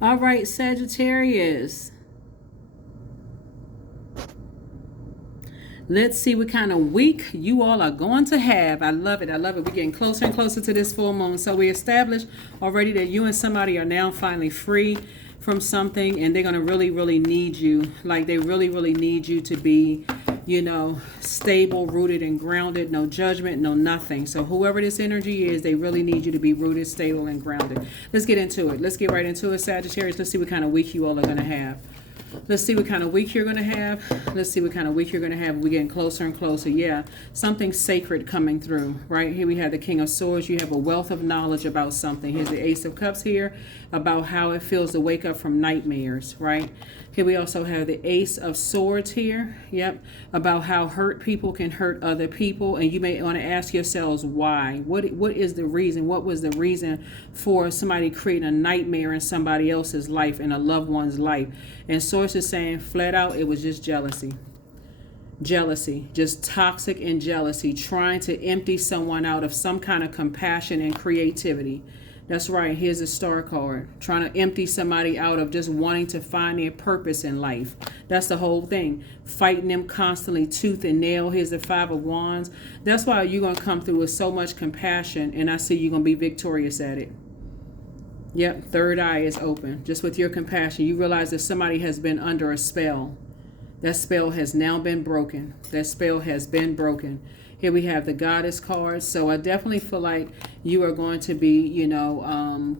All right, Sagittarius. Let's see what kind of week you all are going to have. I love it. I love it. We're getting closer and closer to this full moon. So we established already that you and somebody are now finally free from something, and they're going to really, really need you. Like they really, really need you to be, stable, rooted, and grounded. No judgment, no nothing. So whoever this energy is, they really need you to be rooted, stable, and grounded. Let's get into it. Let's get right into it, Sagittarius. Let's see what kind of week you all are going to have. Let's see what kind of week you're going to have. Let's see what kind of week you're going to have. We're getting closer and closer. Yeah, something sacred coming through. Right here we have the King of Swords. You have a wealth of knowledge about something. Here's the Ace of Cups here, about how it feels to wake up from nightmares. Right here we also have the Ace of Swords here. Yep, about how hurt people can hurt other people. And you may want to ask yourselves why. What is the reason? What was the reason for somebody creating a nightmare in somebody else's life, in a loved one's life? And Source is saying flat out, it was just jealousy. Jealousy, just toxic and jealousy, trying to empty someone out of some kind of compassion and creativity. That's right, here's a star card. Trying to empty somebody out of just wanting to find their purpose in life. That's the whole thing. Fighting them constantly, tooth and nail. Here's the Five of Wands. That's why you're going to come through with so much compassion, and I see you're going to be victorious at it. Yep, third eye is open. Just with your compassion, you realize that somebody has been under a spell. That spell has now been broken. That spell has been broken. Here we have the Goddess card. So I definitely feel like you are going to be,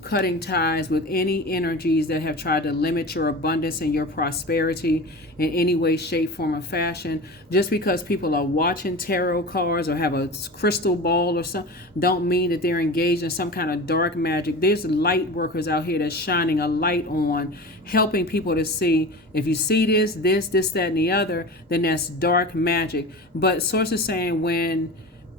cutting ties with any energies that have tried to limit your abundance and your prosperity in any way, shape, form, or fashion. Just because people are watching tarot cards or have a crystal ball or something, don't mean that they're engaged in some kind of dark magic. There's light workers out here that's shining a light on, helping people to see, if you see this, that, and the other, then that's dark magic. But Source is saying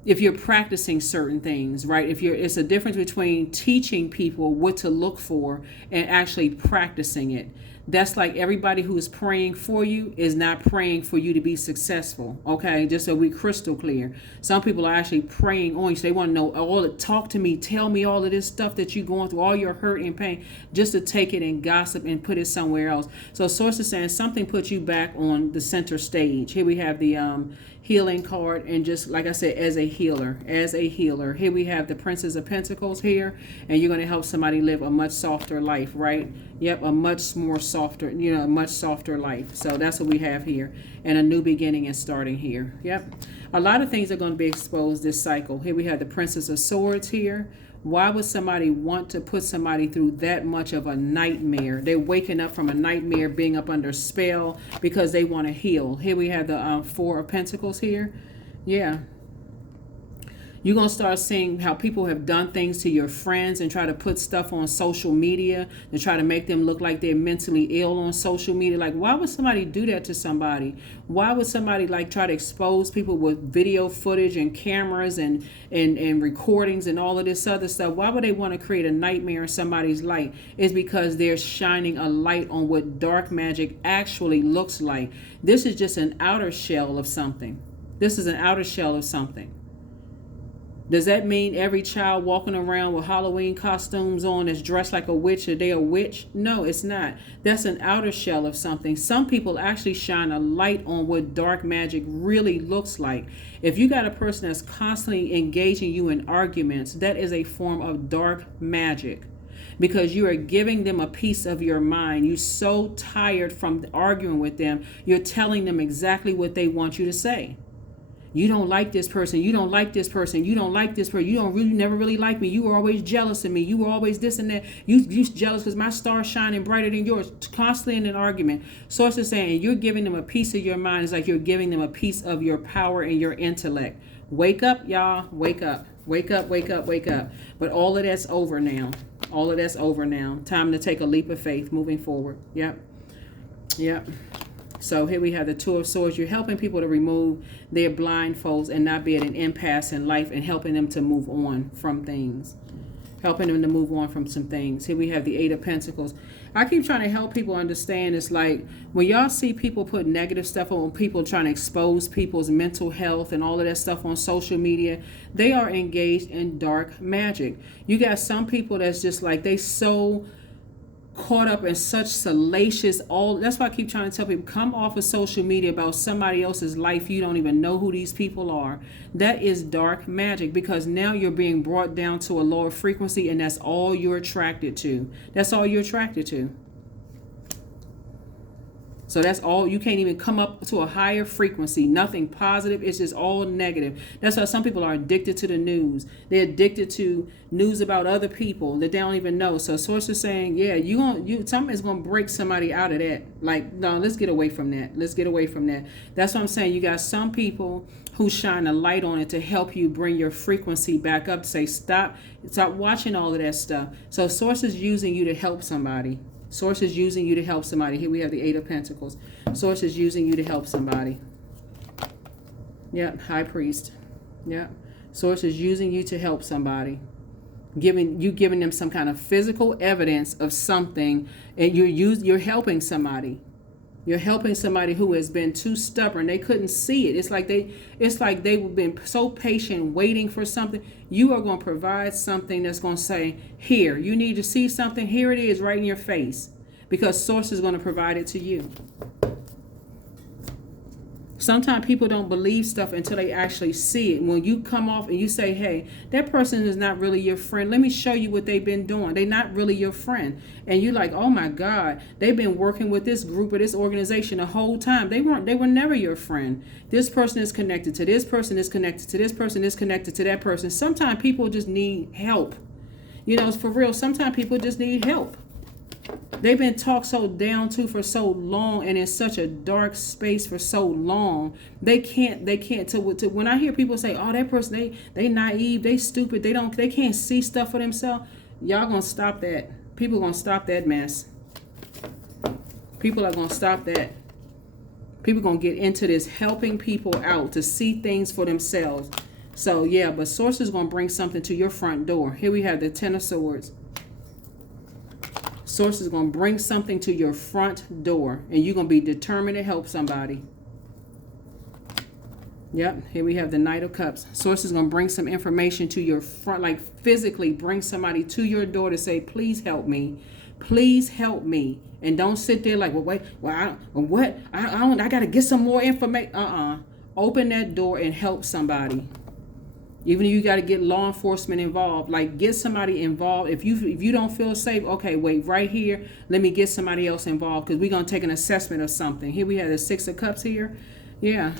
if you're practicing certain things, right? It's a difference between teaching people what to look for and actually practicing it. That's like everybody who is praying for you is not praying for you to be successful. Okay, just so we crystal clear. Some people are actually praying on you. So they want to know talk to me, tell me all of this stuff that you're going through, all your hurt and pain, just to take it and gossip and put it somewhere else. So Source is saying something puts you back on the center stage. Here we have the healing card, and just like I said, as a healer, here we have the Princess of Pentacles here, and you're going to help somebody live a much softer life, right? Yep, a much more softer, a much softer life. So that's what we have here, and a new beginning is starting here. Yep, a lot of things are going to be exposed this cycle. Here we have the Princess of Swords here. Why would somebody want to put somebody through that much of a nightmare? They're waking up from a nightmare, being up under spell because they want to heal. Here we have the Four of Pentacles here. Yeah. You're going to start seeing how people have done things to your friends and try to put stuff on social media to try to make them look like they're mentally ill on social media. Like, why would somebody do that to somebody? Why would somebody try to expose people with video footage and cameras and recordings and all of this other stuff? Why would they want to create a nightmare in somebody's life? It's because they're shining a light on what dark magic actually looks like. This is just an outer shell of something. This is an outer shell of something. Does that mean every child walking around with Halloween costumes on is dressed like a witch, or they a witch? No, it's not. That's an outer shell of something. Some people actually shine a light on what dark magic really looks like. If you got a person that's constantly engaging you in arguments, that is a form of dark magic, because you are giving them a piece of your mind. You're so tired from arguing with them, you're telling them exactly what they want you to say. You don't like this person. You don't like this person. You don't like this person. You never really like me. You were always jealous of me. You were always this and that. You jealous because my star's shining brighter than yours. Constantly in an argument. Source is saying you're giving them a piece of your mind. It's like you're giving them a piece of your power and your intellect. Wake up, y'all. Wake up. Wake up, wake up, wake up. But all of that's over now. All of that's over now. Time to take a leap of faith moving forward. Yep. Yep. So here we have the Two of Swords. You're helping people to remove their blindfolds and not be at an impasse in life, and helping them to move on from things. Helping them to move on from some things. Here we have the Eight of Pentacles. I keep trying to help people understand, it's like when y'all see people put negative stuff on people, trying to expose people's mental health and all of that stuff on social media, they are engaged in dark magic. You got some people that's just like, they so caught up in such salacious, all that's why I keep trying to tell people, come off of social media about somebody else's life. You don't even know who these people are. That is dark magic, because now you're being brought down to a lower frequency, and that's all you're attracted to. That's all you're attracted to. So that's all. You can't even come up to a higher frequency. Nothing positive. It's just all negative. That's why some people are addicted to the news. They're addicted to news about other people that they don't even know. So source is saying, yeah, something is gonna break somebody out of that. Like, no, let's get away from that. Let's get away from that. That's what I'm saying. You got some people who shine a light on it to help you bring your frequency back up. Say, stop watching all of that stuff. So source is using you to help somebody. Source is using you to help somebody. Here we have the Eight of Pentacles. Source is using you to help somebody. Yep, High Priest. Yep. Source is using you to help somebody. Giving them some kind of physical evidence of something, and you're helping somebody. You're helping somebody who has been too stubborn. They couldn't see it. It's like they've been so patient waiting for something. You are going to provide something that's going to say, here, you need to see something. Here it is right in your face. Because source is going to provide it to you. Sometimes people don't believe stuff until they actually see it. When you come off and you say, hey, that person is not really your friend. Let me show you what they've been doing. They're not really your friend. And you're like, oh my God, they've been working with this group or this organization the whole time. They were never your friend. This person is connected to this person, is connected to this person, is connected to that person. Sometimes people just need help. You know, for real, sometimes people just need help. They've been talked so down to for so long, and in such a dark space for so long. They can't to when I hear people say, oh, that person, they naive, they stupid, they can't see stuff for themselves. Y'all gonna stop that. People gonna stop that mess. People are gonna stop that. People gonna get into this helping people out to see things for themselves. So yeah, but source is gonna bring something to your front door. Here we have the Ten of Swords. Source is going to bring something to your front door, and you're going to be determined to help somebody. Yep, here we have the Knight of Cups. Source is going to bring some information to your front, like physically bring somebody to your door to say, please help me. Please help me. And don't sit there like, well, wait, I got to get some more information. Open that door and help somebody. Even if you got to get law enforcement involved, like get somebody involved. If you don't feel safe, okay, wait, right here, let me get somebody else involved, because we're going to take an assessment of something. Here we have the Six of Cups here. Yeah.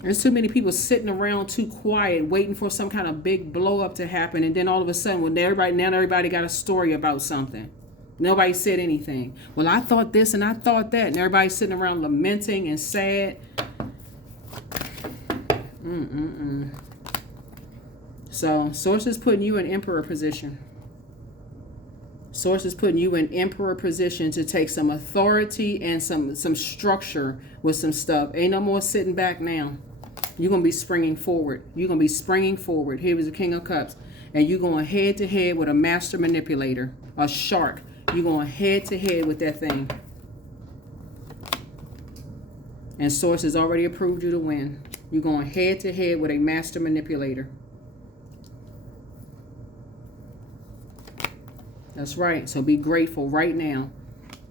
There's too many people sitting around too quiet, waiting for some kind of big blow up to happen. And then all of a sudden, when everybody got a story about something. Nobody said anything. Well, I thought this and I thought that. And everybody's sitting around lamenting and sad. So, source is putting you in emperor position. Source is putting you in emperor position to take some authority and some structure with some stuff. Ain't no more sitting back now. You're going to be springing forward. You're going to be springing forward. Here is the King of Cups. And you're going head to head with a master manipulator, a shark. You're going head to head with that thing. And source has already approved you to win. You're going head to head with a master manipulator. That's right. So be grateful right now.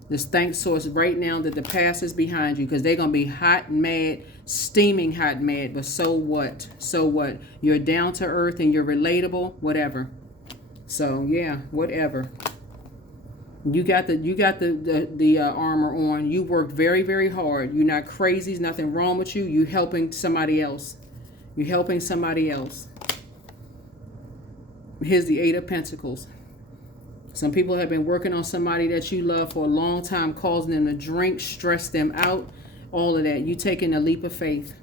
Just thank source right now that the past is behind you, because they're going to be hot and mad, steaming hot and mad. But so what? So what? You're down to earth and you're relatable, whatever. So yeah, whatever. You got the armor on. You worked very, very hard. You're not crazy. There's nothing wrong with you. You're helping somebody else. You're helping somebody else. Here's the Eight of Pentacles. Some people have been working on somebody that you love for a long time, causing them to drink, stress them out, all of that. You taking a leap of faith.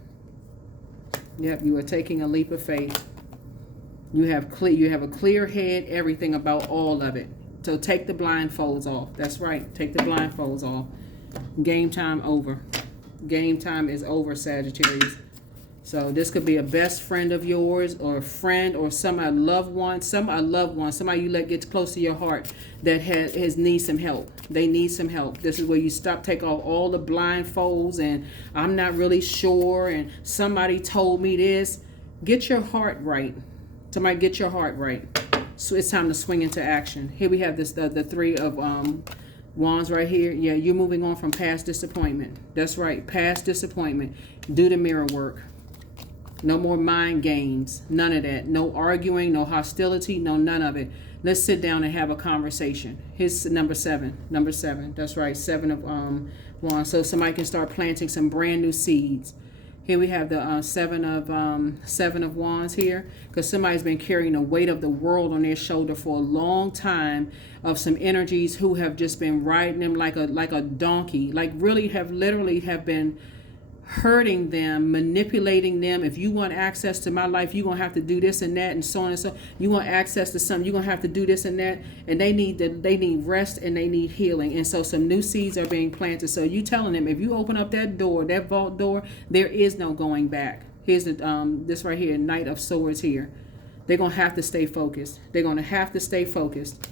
Yep, you are taking a leap of faith. You have a clear head, everything about all of it. So take the blindfolds off. That's right. Take the blindfolds off. Game time over. Game time is over, Sagittarius. So this could be a best friend of yours, or a friend, or somebody, loved one, somebody you let get close to your heart that needs some help. They need some help. This is where you take off all the blindfolds and I'm not really sure and somebody told me this. Get your heart right. Somebody get your heart right. So it's time to swing into action. Here we have this the three of wands right here. Yeah, you're moving on from past disappointment. That's right, past disappointment. Do the mirror work. No more mind games. None of that. No arguing, no hostility, no none of it. Let's sit down and have a conversation. Here's number 7. Number 7. That's right, 7 of wands. So somebody can start planting some brand new seeds. Here we have the seven of wands here, because somebody's been carrying the weight of the world on their shoulder for a long time, of some energies who have just been riding them like a donkey, like really have literally have been hurting them, manipulating them. If you want access to my life, you're going to have to do this and that, and so on and so. You want access to something, you're going to have to do this and that. And they need rest, and they need healing. And so some new seeds are being planted. So you telling them, if you open up that door, that vault door, there is no going back. Here's the this right here, Knight of Swords here. They're going to have to stay focused. They're going to have to stay focused.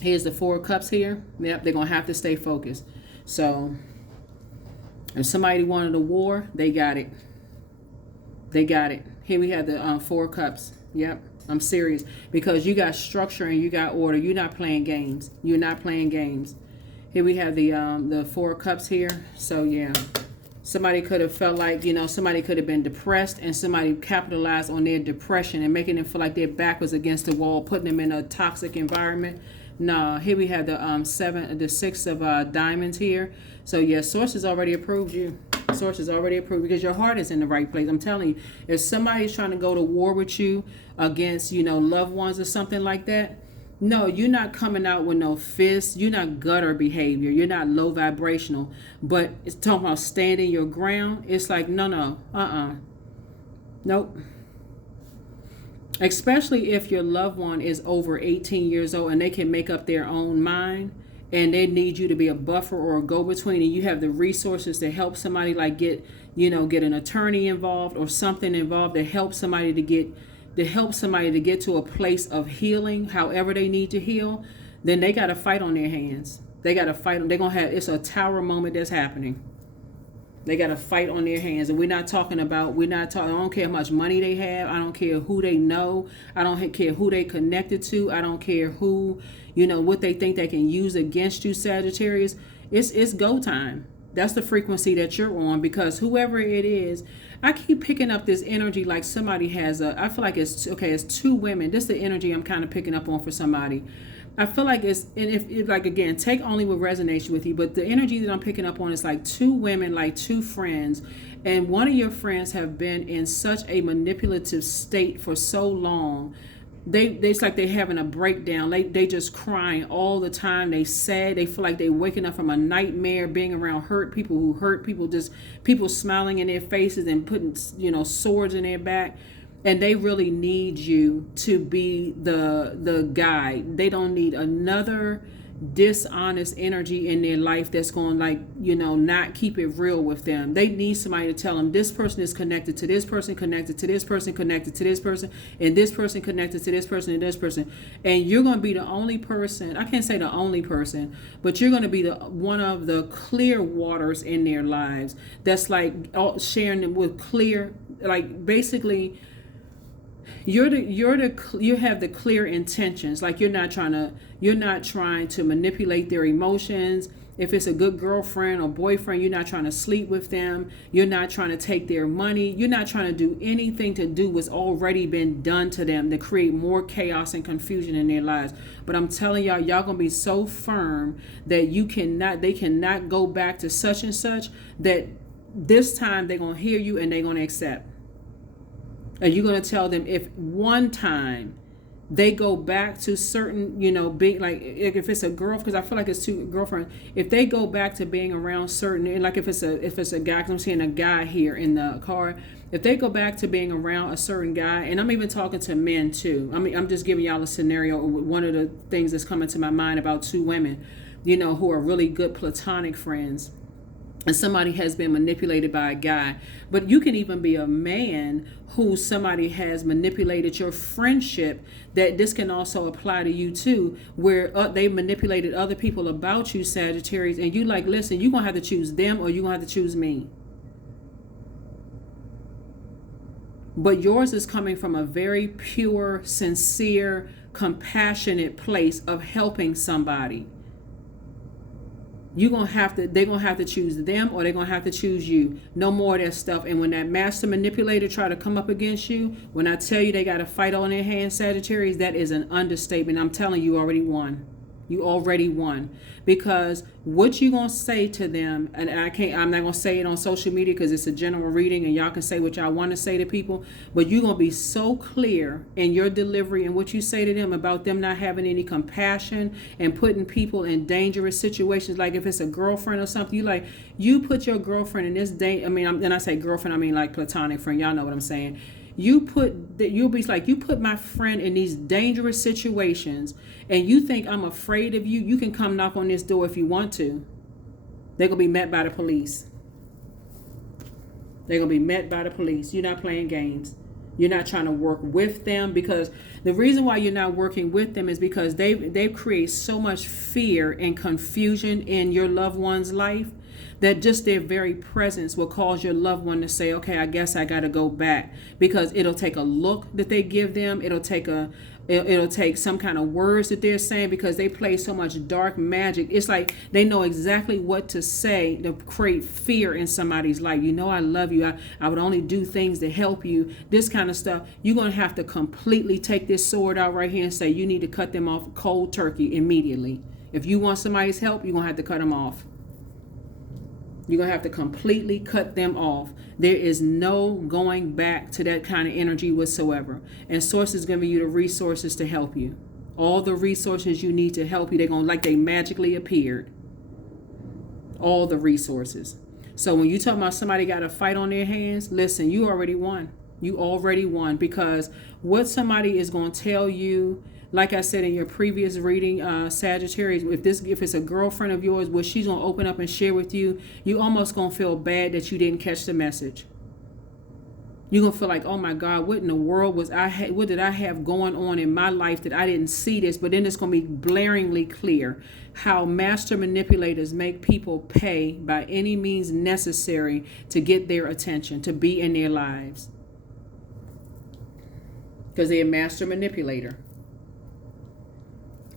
Here's the 4 of Cups here. Yep, they're going to have to stay focused. So if somebody wanted a war, they got it. They got it. Here we have the 4 of Cups. Yep, I'm serious. Because you got structure and you got order. You're not playing games. You're not playing games. Here we have the 4 of Cups here. So, yeah. Somebody could have felt like, somebody could have been depressed, and somebody capitalized on their depression and making them feel like their back was against the wall, putting them in a toxic environment. No, here we have the 6 of diamonds here. So yeah, source has already approved you. Source has already approved, because your heart is in the right place. I'm telling you, if somebody's trying to go to war with you against, loved ones or something like that, no, you're not coming out with no fists. You're not gutter behavior. You're not low vibrational. But it's talking about standing your ground. It's like, no, nope. Especially if your loved one is over 18 years old and they can make up their own mind, and they need you to be a buffer or a go-between, and you have the resources to help somebody, like get an attorney involved or something involved to help somebody to get to a place of healing, however they need to heal, then they got a fight on their hands. They got to fight. It's a tower moment that's happening. They got a fight on their hands. And I don't care how much money they have. I don't care who they know. I don't care who they connected to. I don't care who, what they think they can use against you, Sagittarius. It's go time. That's the frequency that you're on, because whoever it is, I keep picking up this energy like somebody has I feel like it's 2 women. This is the energy I'm kind of picking up on for somebody. I feel like again, take only what resonates with you, but the energy that I'm picking up on is like 2 women, like 2 friends, and one of your friends have been in such a manipulative state for so long. It's like they're having a breakdown. They just crying all the time. They sad. They feel like they're waking up from a nightmare, being around hurt people who hurt people, just people smiling in their faces and putting, swords in their back. And they really need you to be the guide. They don't need another dishonest energy in their life that's going to not keep it real with them. They need somebody to tell them, this person is connected to this person, connected to this person, connected to this person, and this person connected to this person and this person. And you're going to be the only person, I can't say the only person, but you're going to be one of the clear waters in their lives that's like sharing them with clear, like basically you have the clear intentions. Like you're not trying to manipulate their emotions. If it's a good girlfriend or boyfriend, you're not trying to sleep with them. You're not trying to take their money. You're not trying to do anything to do what's already been done to them to create more chaos and confusion in their lives. But I'm telling y'all gonna be so firm that they cannot go back to such and such, that this time they're gonna hear you and they're gonna accept. And you're going to tell them, if one time they go back to certain, being like, if it's a girl, because I feel like it's 2 girlfriends, if they go back to being around certain, and like if it's a guy, because I'm seeing a guy here in the car, if they go back to being around a certain guy, and I'm even talking to men too. I mean, I'm just giving y'all a scenario. One of the things that's coming to my mind about 2 women, who are really good platonic friends. And somebody has been manipulated by a guy. But you can even be a man who somebody has manipulated your friendship, that this can also apply to you too, where they manipulated other people about you, Sagittarius, and you like, listen, you're going to have to choose them or you're going to have to choose me. But yours is coming from a very pure, sincere, compassionate place of helping somebody. They're gonna have to choose them, or they're gonna have to choose you. No more of that stuff. And when that master manipulator try to come up against you, when I tell you they got a fight on their hands, Sagittarius, that is an understatement. I'm telling you, already won. You already won. Because what you gonna say to them, and I'm not gonna say it on social media because it's a general reading and y'all can say what y'all want to say to people, but you're gonna be so clear in your delivery and what you say to them about them not having any compassion and putting people in dangerous situations. Like if it's a girlfriend or something, you put your girlfriend in this and I say girlfriend, I mean like platonic friend, y'all know what I'm saying. You'll be like, you put my friend in these dangerous situations and you think I'm afraid of you. You can come knock on this door if you want to. They're going to be met by the police. They're going to be met by the police. You're not playing games. You're not trying to work with them, because the reason why you're not working with them is because they've created so much fear and confusion in your loved one's life that just their very presence will cause your loved one to say, okay, I guess I got to go back, because it'll take a look that they give them. It'll take some kind of words that they're saying, because they play so much dark magic. It's like they know exactly what to say to create fear in somebody's life. I love you. I would only do things to help you. This kind of stuff. You're going to have to completely take this sword out right here and say you need to cut them off cold turkey immediately. If you want somebody's help, you're going to have to cut them off. You're going to have to completely cut them off. There is no going back to that kind of energy whatsoever. And Source is going to give you the resources to help you. All the resources you need to help you, they're going to like they magically appeared. All the resources. So when you talk about somebody got a fight on their hands, listen, you already won. You already won, because what somebody is going to tell you, like I said in your previous reading, Sagittarius, if it's a girlfriend of yours, what she's going to open up and share with you, you almost going to feel bad that you didn't catch the message. You're going to feel like, oh my God, what in the world what did I have going on in my life that I didn't see this? But then it's going to be blaringly clear how master manipulators make people pay by any means necessary to get their attention, to be in their lives. Because they're a master manipulator.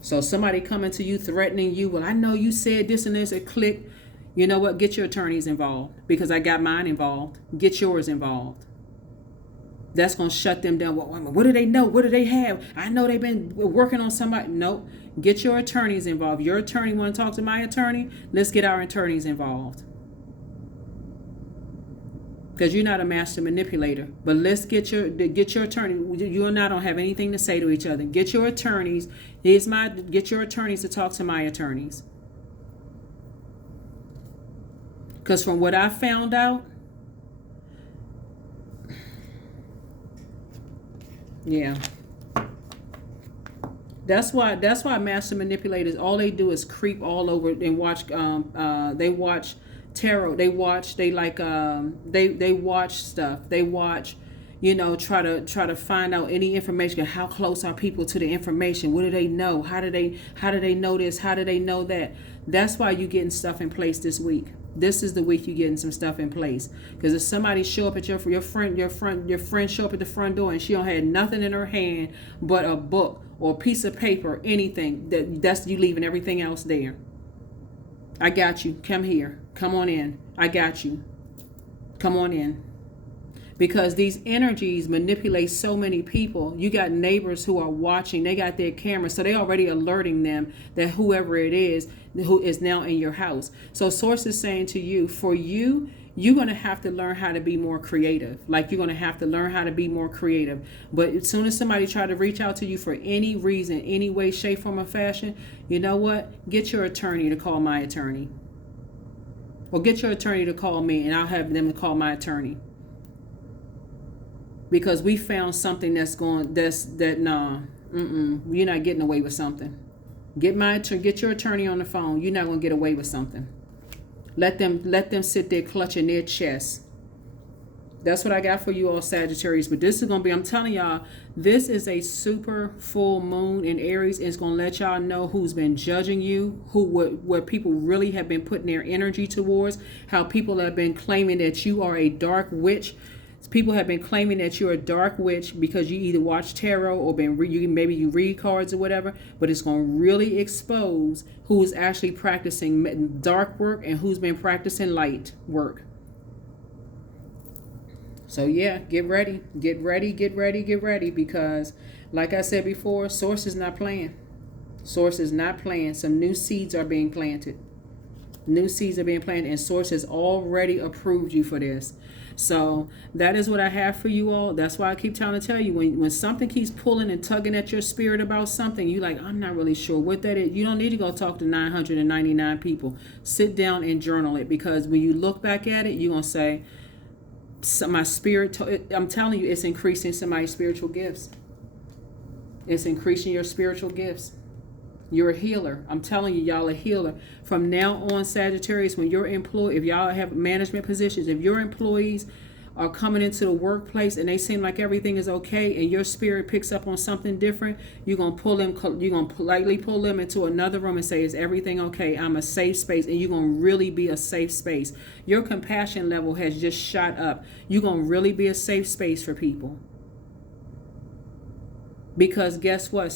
So somebody coming to you, threatening you, well, I know you said this and this, a click. You know what? Get your attorneys involved, because I got mine involved. Get yours involved. That's going to shut them down. What do they know? What do they have? I know they've been working on somebody. Nope. Get your attorneys involved. Your attorney want to talk to my attorney? Let's get our attorneys involved. Because you're not a master manipulator. But let's get your attorney. You and I don't have anything to say to each other. Get your attorneys. Get your attorneys to talk to my attorneys. Because from what I found out, yeah. That's why master manipulators, all they do is creep all over and watch. They watch tarot. They watch stuff. They watch, try to find out any information. How close are people to the information? What do they know? How do they know this? How do they know that? That's why you're getting stuff in place this week. This is the week you're getting some stuff in place. Because if somebody show up at your friend show up at the front door and she don't have nothing in her hand but a book or a piece of paper, anything, that's you leaving everything else there. I got you. Come here. Come on in. I got you. Come on in. Because these energies manipulate so many people. You got neighbors who are watching. They got their cameras, so they already alerting them that whoever it is who is now in your house. So Source is saying to you, for you, you're going to have to learn how to be more creative. Like you're going to have to learn how to be more creative. But as soon as somebody try to reach out to you for any reason, any way, shape, form, or fashion, you know what? Get your attorney to call my attorney. Or get your attorney to call me, and I'll have them to call my attorney. Because we found something you're not getting away with something. Get your attorney on the phone. You're not going to get away with something. Let them sit there clutching their chest. That's what I got for you all, Sagittarius. But this is going to be, I'm telling y'all, this is a super full moon in Aries. It's going to let y'all know who's been judging you, where people really have been putting their energy towards, how people have been claiming that you are a dark witch. People have been claiming that you're a dark witch because you either watch tarot or maybe you read cards or whatever, but it's going to really expose who's actually practicing dark work and who's been practicing light work. So yeah, get ready, because like I said before, Source is not playing. Source is not playing. Some new seeds are being planted. New seeds are being planted, and Source has already approved you for this. So that is what I have for you all. That's why I keep trying to tell you, when something keeps pulling and tugging at your spirit about something, you like, I'm not really sure what that is. You don't need to go talk to 999 people. Sit down and journal it, because when you look back at it, you're going to say, my spirit, I'm telling you, it's increasing somebody's spiritual gifts. It's increasing your spiritual gifts. You're a healer. I'm telling you, y'all a healer. From now on, Sagittarius, when you're employed, if y'all have management positions, if your employees are coming into the workplace and they seem like everything is okay, and your spirit picks up on something different, you're going to politely pull them into another room and say, is everything okay? I'm a safe space. And you're going to really be a safe space. Your compassion level has just shot up. You're going to really be a safe space for people. Because guess what?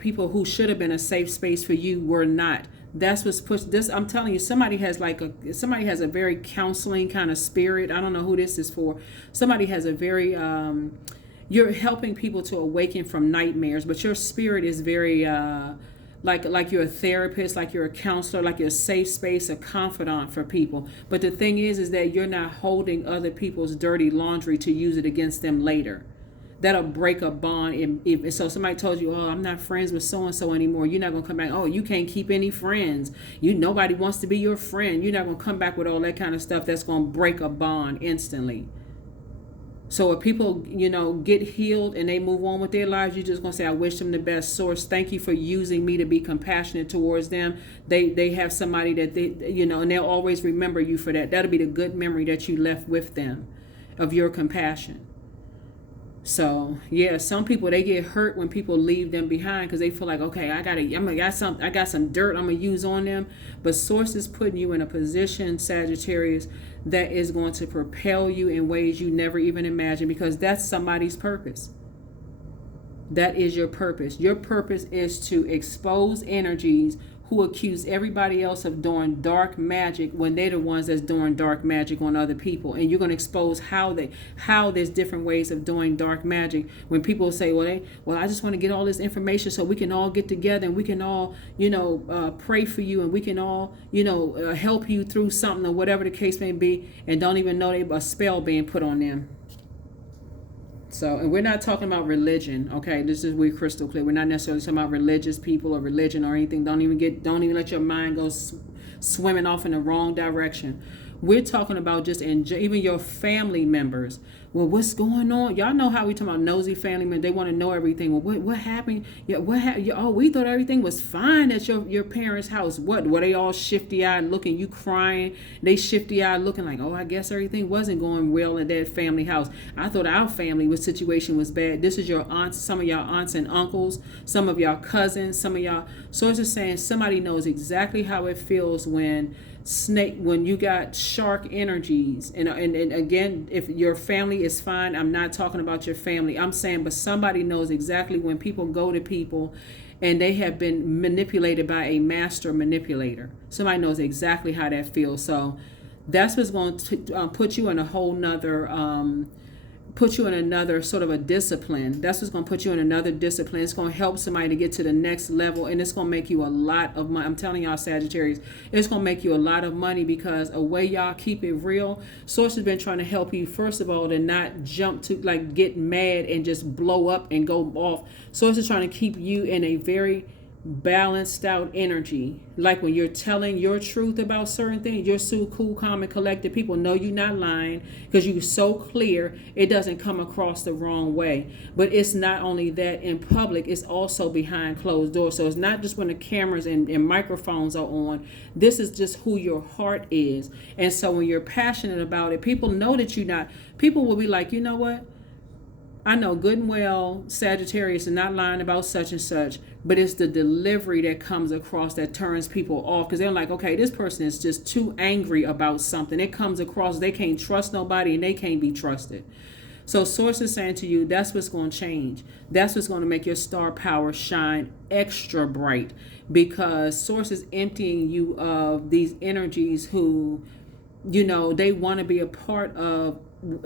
People who should have been a safe space for you were not. That's what's pushed this. I'm telling you, somebody has a very counseling kind of spirit. I don't know who this is for. Somebody has a very you're helping people to awaken from nightmares, but your spirit is very like you're a therapist, like you're a counselor, like you're a safe space, a confidant for people. But the thing is that you're not holding other people's dirty laundry to use it against them later. That'll break a bond. If so somebody told you, oh, I'm not friends with so-and-so anymore, you're not going to come back, oh, you can't keep any friends. Nobody wants to be your friend. You're not going to come back with all that kind of stuff that's going to break a bond instantly. So if people, get healed and they move on with their lives, you're just going to say, I wish them the best. Source, thank you for using me to be compassionate towards them. They have somebody that and they'll always remember you for that. That'll be the good memory that you left with them of your compassion. So yeah, some people, they get hurt when people leave them behind because they feel like, okay, I got some dirt I'm gonna use on them. But Source is putting you in a position, Sagittarius, that is going to propel you in ways you never even imagined, because that's somebody's purpose. That is your purpose. Your purpose is to expose energies who accuse everybody else of doing dark magic when they're the ones that's doing dark magic on other people. And you're going to expose how there's different ways of doing dark magic. When people say, well, I just want to get all this information so we can all get together and we can all, pray for you, and we can all, help you through something, or whatever the case may be, and don't even know a spell being put on them. So, and we're not talking about religion, okay? We're crystal clear. We're not necessarily talking about religious people or religion or anything. Don't even let your mind go swimming off in the wrong direction. We're talking about just even your family members. Well, what's going on? Y'all know how we talk about nosy family members. They want to know everything. Well, what happened? Yeah, what happened? Oh, we thought everything was fine at your parents' house. What? Were they all shifty-eyed looking? You crying? They shifty-eyed looking like, oh, I guess everything wasn't going well at that family house. I thought our family situation was bad. This is your aunts, some of y'all aunts and uncles, some of y'all cousins, some of y'all. So it's just saying somebody knows exactly how it feels when you got shark energies, and again, if your family is fine, I'm not talking about your family, I'm saying, but somebody knows exactly when people go to people and they have been manipulated by a master manipulator. Somebody knows exactly how that feels. So that's what's going to put you in a whole nother another sort of a discipline. That's what's going to put you in another discipline. It's going to help somebody to get to the next level, and it's going to make you a lot of money. I'm telling y'all, Sagittarius, it's going to make you a lot of money, because a way y'all keep it real, Source has been trying to help you, first of all, to not jump to get mad and just blow up and go off. Source is trying to keep you in a very balanced out energy. Like when you're telling your truth about certain things, you're so cool, calm, and collected. People know you're not lying because you're so clear. It doesn't come across the wrong way. But it's not only that in public, it's also behind closed doors. So it's not just when the cameras and microphones are on. This is just who your heart is. And so when you're passionate about it, people know that you're not. People will be like, you know what? I know good and well Sagittarius is not lying about such and such, but it's the delivery that comes across that turns people off, because they're like, okay, this person is just too angry about something. It comes across they can't trust nobody and they can't be trusted. So source is saying to you, that's what's going to change. That's what's going to make your star power shine extra bright, because source is emptying you of these energies who, they want to be a part of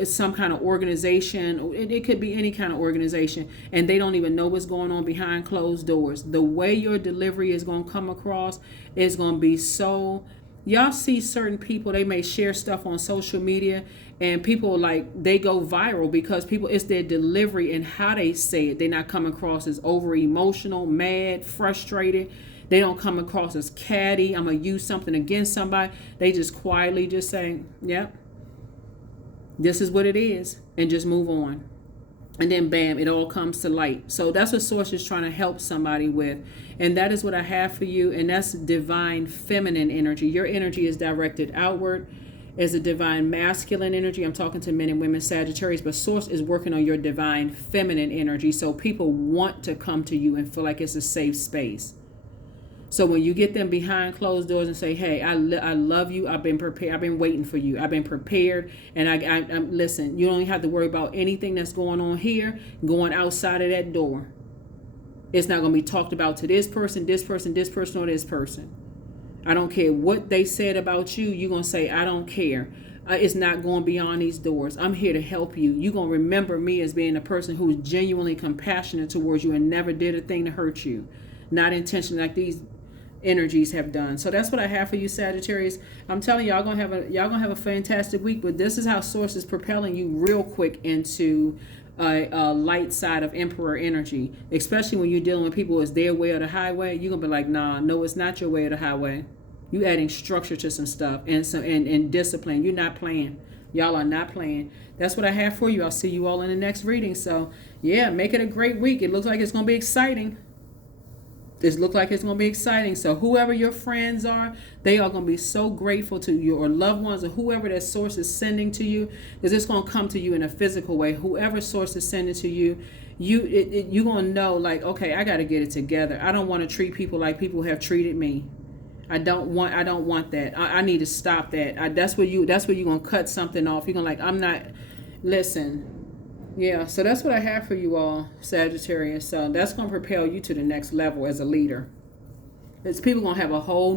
some kind of organization. It could be any kind of organization, and they don't even know what's going on behind closed doors. The way your delivery is going to come across is going to be so... Y'all see certain people, they may share stuff on social media, and people, like, they go viral because people, it's their delivery and how they say it. They're not coming across as over emotional, mad, frustrated. They don't come across as catty. I'm going to use something against somebody. They just quietly just say, yep, this is what it is, and just move on. And then bam, it all comes to light. So that's what source is trying to help somebody with. And that is what I have for you. And that's divine feminine energy. Your energy is directed outward. As a divine masculine energy. I'm talking to men and women, Sagittarius, but source is working on your divine feminine energy. So people want to come to you and feel like it's a safe space. So when you get them behind closed doors and say, hey, I love you. I've been prepared. I've been waiting for you. I've been prepared. And I'm listen, you don't even have to worry about anything that's going on here, going outside of that door. It's not going to be talked about to this person, this person, this person, or this person. I don't care what they said about you. You're going to say, I don't care. It's not going beyond these doors. I'm here to help you. You're going to remember me as being a person who's genuinely compassionate towards you and never did a thing to hurt you. Not intentionally, like these energies have done. So that's what I have for you, Sagittarius. I'm telling you, y'all gonna have a fantastic week. But this is how source is propelling you real quick into a light side of Emperor energy. Especially when you're dealing with people, it's their way or the highway. You're gonna be like, nah, no, it's not your way or the highway. You adding structure to some stuff and discipline. You're not playing. Y'all are not playing. That's what I have for you. I'll see you all in the next reading. So yeah, make it a great week. It looks like it's gonna be exciting. This looks like it's going to be exciting. So whoever your friends are, they are going to be so grateful to you, or loved ones, or whoever that source is sending to you, because it's going to come to you in a physical way. Whoever source is sending to you, you're going to know, like, okay, I got to get it together. I don't want to treat people like people have treated me. I don't want that. I need to stop that. That's where you're going to cut something off. You're going to, like, I'm not, listen. Yeah, so that's what I have for you all, Sagittarius. So that's going to propel you to the next level as a leader. It's people going to have a whole